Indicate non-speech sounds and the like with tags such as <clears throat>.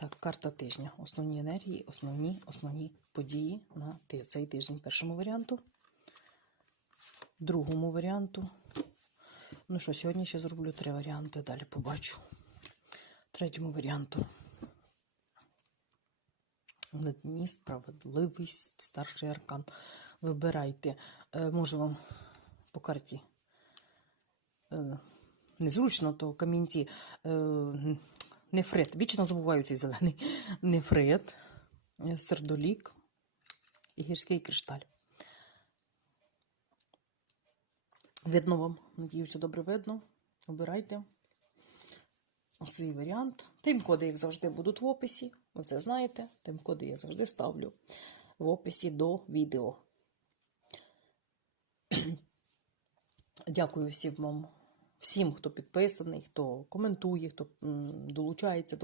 Так, карта тижня. Основні енергії, основні, основні події на цей тиждень. Першому варіанту. Другому варіанту. Ну що, сьогодні ще зроблю три варіанти, далі побачу. Третьому варіанту. На дні справедливість, старший аркан. Вибирайте. Е, можу вам по карті. Е, незручно, то камінці. Нефрит. Вічно забуваю цей зелений. <laughs> Нефрит, е, сердолік і гірський кришталь. Видно вам, надіюся, добре видно. Обирайте свій варіант. Тим-коди, як завжди, будуть в описі. Ви це знаєте. Тим-коди я завжди ставлю в описі до відео. <clears throat> Дякую всім вам, всім, хто підписаний, хто коментує, хто долучається до